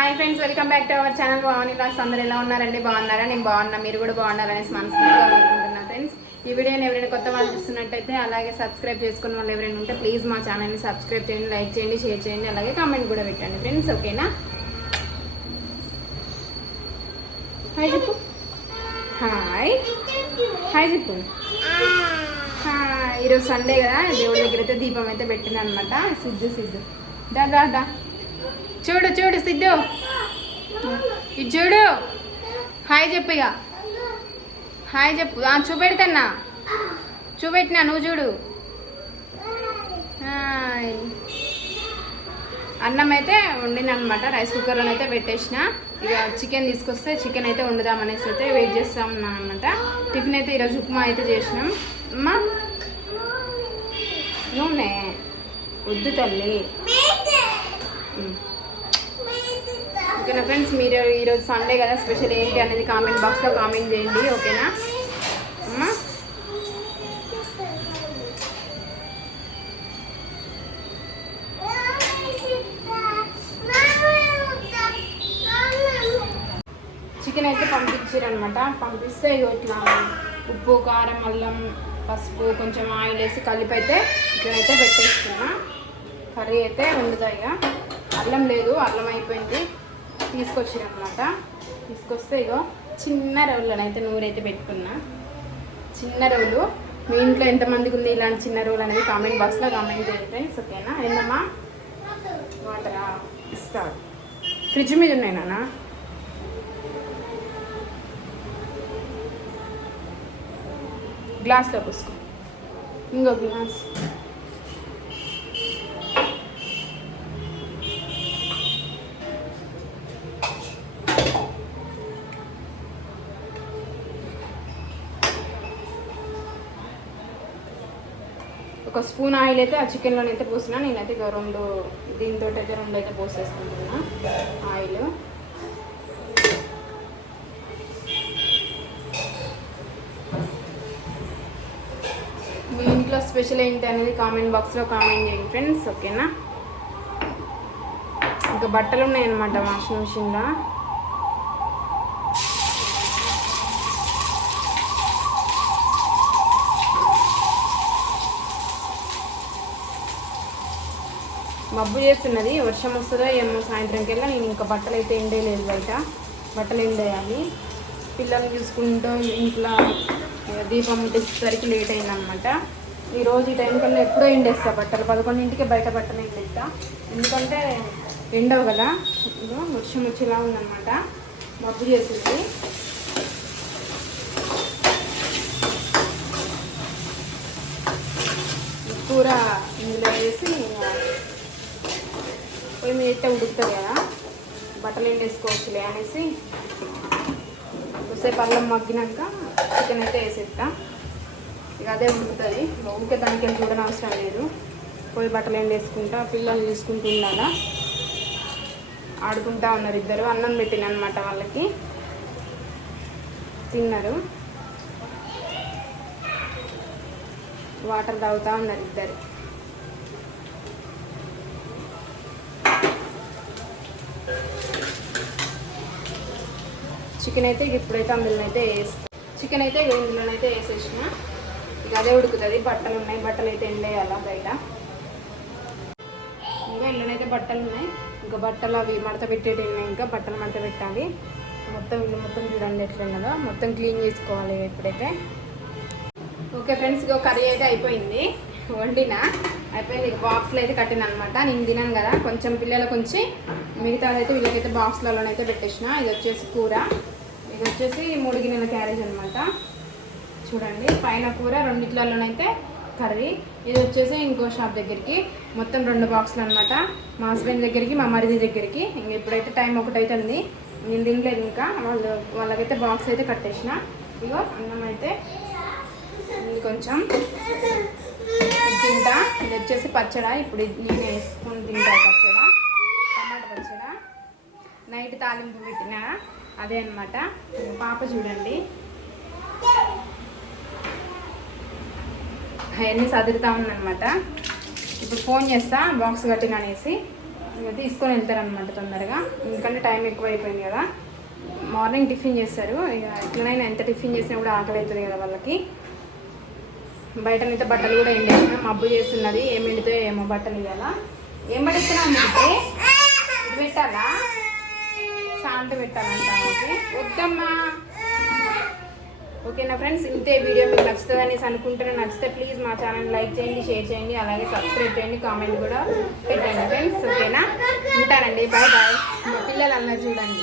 Hi friends welcome back to our channel. Bhavani blogs అందరూ ఎలా ఉన్నారండి? బాగున్నారా? నేను బాగున్నా మీరు కూడా బాగున్నారనేసి మనస్ఫూర్తిగా అనుకుంటున్నా ఫ్రెండ్స్. ఈ వీడియోని ఎవరైనా కొత్త వాళ్ళు చూస్తున్నట్టయితే అలాగే సబ్స్క్రైబ్ చేసుకున్న వాళ్ళు ఎవరైనా ఉంటే ప్లీజ్ మా ఛానల్ని సబ్స్క్రైబ్ చేయండి లైక్ చేయండి షేర్ చేయండి అలాగే కామెంట్ కూడా పెట్టండి ఫ్రెండ్స్ ఓకేనా? హాయ్ చెప్పు హాయ్ హాయ్ చెప్పు ఈరోజు సండే కదా దేవుడి దగ్గర అయితే దీపం అయితే పెట్టిన అనమాట సిద్ధు సిద్ధు. దా దా దా. చూడు చూడు సిద్ధు. ఇది చూడు. హాయ్ చెప్పు ఇక. హాయ్ చెప్పు. చూపెడతన్నా. చూపెట్టినా నువ్వు చూడు. అన్నం అయితే వండినమాట రైస్ కుక్కర్లో అయితే పెట్టేసిన. ఇక చికెన్ తీసుకొస్తే చికెన్ అయితే వండుదాం అనేసి అయితే వెయిట్ చేస్తా ఉన్నాం అనమాట టిఫిన్ అయితే ఈరోజు ఉప్మా అయితే చేసినాం. అమ్మా. నూనె. వద్దు తల్లి. ఓకేనా ఫ్రెండ్స్ మీరు ఈరోజు సండే కదా స్పెషల్ ఏంటి అనేది కామెంట్ బాక్స్లో కామెంట్ చేయండి ఓకేనా? అమ్మా. చికెన్ అయితే పంపించారనమాట పంపిస్తే ఇట్లా ఉప్పు కారం అల్లం పసుపు కొంచెం ఆయిల్ వేసి కలిపి అయితే ఇట్లనైతే పెట్టేస్తున్నా. కర్రీ అయితే వండుతాయి ఇక అల్లం లేదు అల్లం అయిపోయింది. తీసుకొచ్చిరనమాట తీసుకొస్తే ఇగో చిన్న రవ్వులనైతే నూరైతే పెట్టుకున్నా. చిన్న రోలు. మీ ఇంట్లో ఎంతమందికి ఉంది ఇలాంటి చిన్న రోలు అనేది కామెంట్ బాక్స్లో కామెంట్ చేయండి ఫ్రెండ్స్ ఓకేనా ఏందమ్మా? వాటరా ఇస్తాడు ఫ్రిడ్జ్ మీద ఉన్నాయి నాన్న. గ్లాస్లో పోసుకో. ఇంకో గ్లాస్ ఒక స్పూన్ ఆయిల్ అయితే ఆ చికెన్లోనైతే పోసినా. నేనైతే ఇక రెండు దీంతో అయితే రెండు అయితే పోసేసుకుంటున్నా ఆయిల్. మీ ఇంట్లో స్పెషల్ ఏంటి అనేది కామెంట్ బాక్స్లో కామెంట్ చేయండి ఫ్రెండ్స్ ఓకేనా? ఇంకా బట్టలు ఉన్నాయన్నమాట వాషింగ్ మిషన్లో. మబ్బు చేస్తున్నది. వర్షం వస్తుందో ఏమో సాయంత్రంకి వెళ్ళా నేను ఇంకా బట్టలు అయితే ఎండేయలేదు బయట. బట్టలు ఎండేయాలి పిల్లల్ని చూసుకుంటూ ఇంట్లో దీపం ముట్టించేసరికి లేట్ అయిందనమాట ఈరోజు ఈ టైం కన్నా ఎప్పుడో ఎండేస్తా బట్టలు పదకొండింటికి బయట బట్టలు ఎండేస్తా ఎందుకంటే ఎండవు కదా. వర్షం వచ్చేలా ఉందన్నమాట. మబ్బు చేసింది. కూర ఇందులో వేసి ఇంకా పొయ్యి ఉడుకుతుంది కదా. బట్టలు ఎండేసుకోవచ్చులే అనేసి కొద్దిసేపు అల్లం మగ్గినాక చికెన్ అయితే వేసేస్తా. ఇక అదే ఉడుకుతుంది. ఊరికే దానికి వెళ్ళి చూడని అవసరం లేదు. పోయి బట్టలు ఎండేసుకుంటా పిల్లల్ని చూసుకుంటూ ఉండాలా. ఆడుకుంటా ఉన్నారు ఇద్దరు. అన్నం పెట్టిన అనమాట వాళ్ళకి. తిన్నారు. వాటర్ తాగుతూ ఉన్నారు ఇద్దరు. చికెన్ అయితే ఇప్పుడైతే అందులో అయితే వేస్తా. చికెన్ అయితే ఇందులోనైతే వేసేసిన. ఇక అదే ఉడుకుతుంది. బట్టలు ఉన్నాయి. బట్టలు అయితే ఎండేయాలా బయట. ఇంకా ఇల్లునైతే బట్టలు ఉన్నాయి. ఇంకా బట్టలు అవి మడత పెట్టేటి ఉన్నాయి. ఇంకా బట్టలు మడత పెట్టాలి. మొత్తం ఇల్లు మొత్తం చూడండి ఎట్లా ఉన్నదో. మొత్తం క్లీన్ చేసుకోవాలి ఇప్పుడైతే. ఓకే ఫ్రెండ్స్ ఇక కర్రీ అయితే అయిపోయింది. వండిన. అయిపోయింది. ఇక బాక్స్లో అయితే కట్టిన అనమాట నేను తినాను కదా. కొంచెం పిల్లలకు ఉంచి మిగతా అయితే వీళ్ళకైతే బాక్స్లలోనైతే పెట్టేసిన. ఇది వచ్చేసి కూర. ఇది వచ్చేసి మూడు గిన్నెల క్యారేజ్ అనమాట చూడండి పైన కూర రెండిట్లలోనైతే కర్రీ. ఇది వచ్చేసి ఇంకో షాప్ దగ్గరికి. మొత్తం రెండు బాక్సులు అనమాట మా హస్బెండ్ దగ్గరికి మా మరిది దగ్గరికి. ఇంక ఇప్పుడైతే టైం ఒకటైతే ఉంది నేను తినలేదు ఇంకా. వాళ్ళు వాళ్ళకైతే బాక్స్ అయితే కట్టేసిన. ఇగో అన్నం అయితే కొంచెం తింటా. ఇది వచ్చేసి పచ్చడా. ఇప్పుడు ఇది నేను వేసుకొని తింటా పచ్చడా. టమాటా పచ్చడా. నైట్ తాలింపు పెట్టిన అదే అనమాట పాప చూడండి. అవన్నీ సదురుతా ఉందన్నమాట. ఇప్పుడు ఫోన్ చేస్తా బాక్స్ కట్టిన అనేసి. తీసుకొని వెళ్తారనమాట తొందరగా. ఎందుకంటే టైం ఎక్కువ అయిపోయింది కదా. మార్నింగ్ టిఫిన్ చేస్తారు. ఇక ఎట్లనైనా ఎంత టిఫిన్ చేసినా కూడా ఆకలి అవుతుంది కదా వాళ్ళకి. బయటనైతే బట్టలు కూడా ఎండేసిన మబ్బు చేస్తున్నది ఏం ఎండితే ఏమో బట్టలు ఇవ్వాలా ఏం పడుతున్నావు అంటే పెట్టాలా? సాల్ట్ పెట్టాలంట ఓకే? వద్దమ్మా. ఓకేనా ఫ్రెండ్స్ ఇంతే వీడియో మీకు నచ్చుతుంది అనేసి అనుకుంటున్నా. నచ్చితే ప్లీజ్ మా ఛానల్ లైక్ చేయండి షేర్ చేయండి అలాగే సబ్స్క్రైబ్ చేయండి కామెంట్ కూడా పెట్టండి ఫ్రెండ్స్ ఓకేనా? ఉంటానండి. బాయ్ బాయ్ మా పిల్లలు అన్నారు చూడండి.